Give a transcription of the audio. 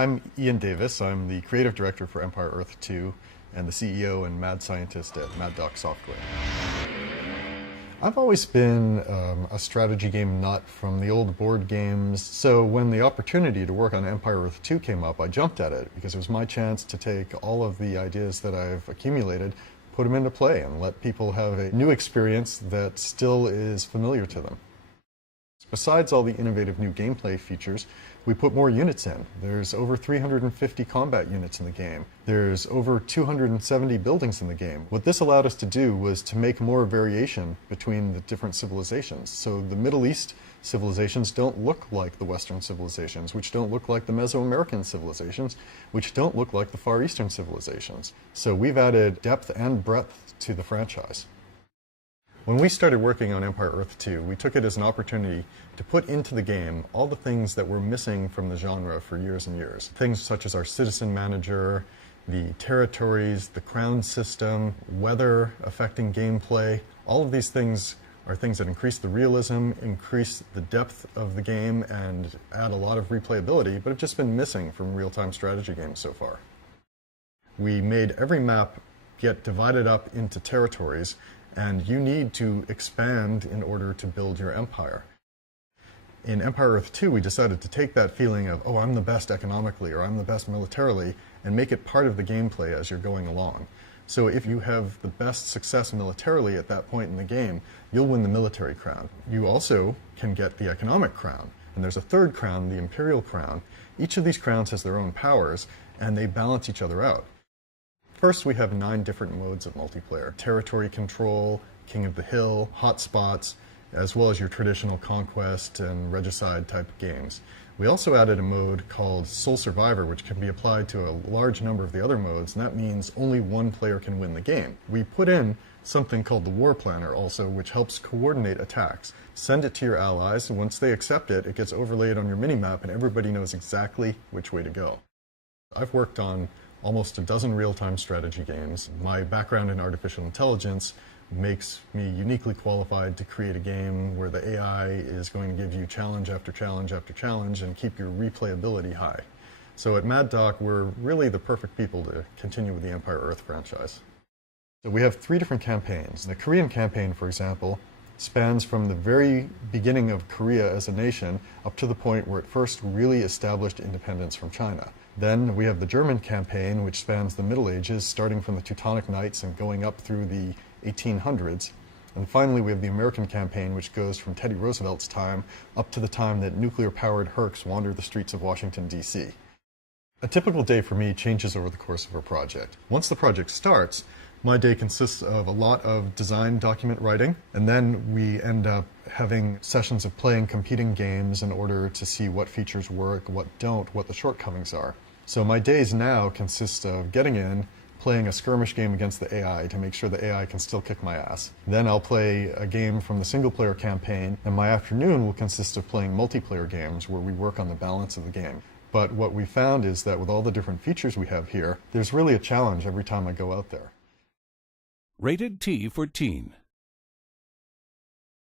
I'm Ian Davis. I'm the creative director for Empire Earth 2 and the CEO and mad scientist at Mad Doc Software. I've always been a strategy game nut from the old board games, so when the opportunity to work on Empire Earth 2 came up, I jumped at it because it was my chance to take all of the ideas that I've accumulated, put them into play, and let people have a new experience that still is familiar to them. Besides all the innovative new gameplay features, we put more units in. There's over 350 combat units in the game. There's over 270 buildings in the game. What this allowed us to do was to make more variation between the different civilizations. So the Middle East civilizations don't look like the Western civilizations, which don't look like the Mesoamerican civilizations, which don't look like the Far Eastern civilizations. So we've added depth and breadth to the franchise. When we started working on Empire Earth 2, we took it as an opportunity to put into the game all the things that were missing from the genre for years and years. Things such as our citizen manager, the territories, the crown system, weather affecting gameplay. All of these things are things that increase the realism, increase the depth of the game, and add a lot of replayability, but have just been missing from real-time strategy games so far. We made every map get divided up into territories, and you need to expand in order to build your empire. In Empire Earth 2, we decided to take that feeling of, oh, I'm the best economically, or I'm the best militarily, and make it part of the gameplay as you're going along. So if you have the best success militarily at that point in the game, you'll win the military crown. You also can get the economic crown. And there's a third crown, the imperial crown. Each of these crowns has their own powers, and they balance each other out. First, we have 9 different modes of multiplayer: territory control, King of the Hill, hotspots, as well as your traditional conquest and regicide type games. We also added a mode called Sole Survivor, which can be applied to a large number of the other modes, and that means only one player can win the game. We put in something called the War Planner also, which helps coordinate attacks. Send it to your allies, and once they accept it, it gets overlaid on your minimap, and everybody knows exactly which way to go. I've worked on almost a dozen real-time strategy games. My background in artificial intelligence makes me uniquely qualified to create a game where the AI is going to give you challenge after challenge after challenge and keep your replayability high. So at Mad Doc, we're really the perfect people to continue with the Empire Earth franchise. So we have 3 different campaigns. The Korean campaign, for example, spans from the very beginning of Korea as a nation up to the point where it first really established independence from China. Then we have the German campaign, which spans the Middle Ages, starting from the Teutonic Knights and going up through the 1800s. And finally, we have the American campaign, which goes from Teddy Roosevelt's time up to the time that nuclear-powered Hercs wander the streets of Washington, D.C. A typical day for me changes over the course of a project. Once the project starts, my day consists of a lot of design document writing, and then we end up having sessions of playing competing games in order to see what features work, what don't, what the shortcomings are. So my days now consist of getting in, playing a skirmish game against the AI to make sure the AI can still kick my ass. Then I'll play a game from the single-player campaign, and my afternoon will consist of playing multiplayer games where we work on the balance of the game. But what we found is that with all the different features we have here, there's really a challenge every time I go out there. Rated T for Teen.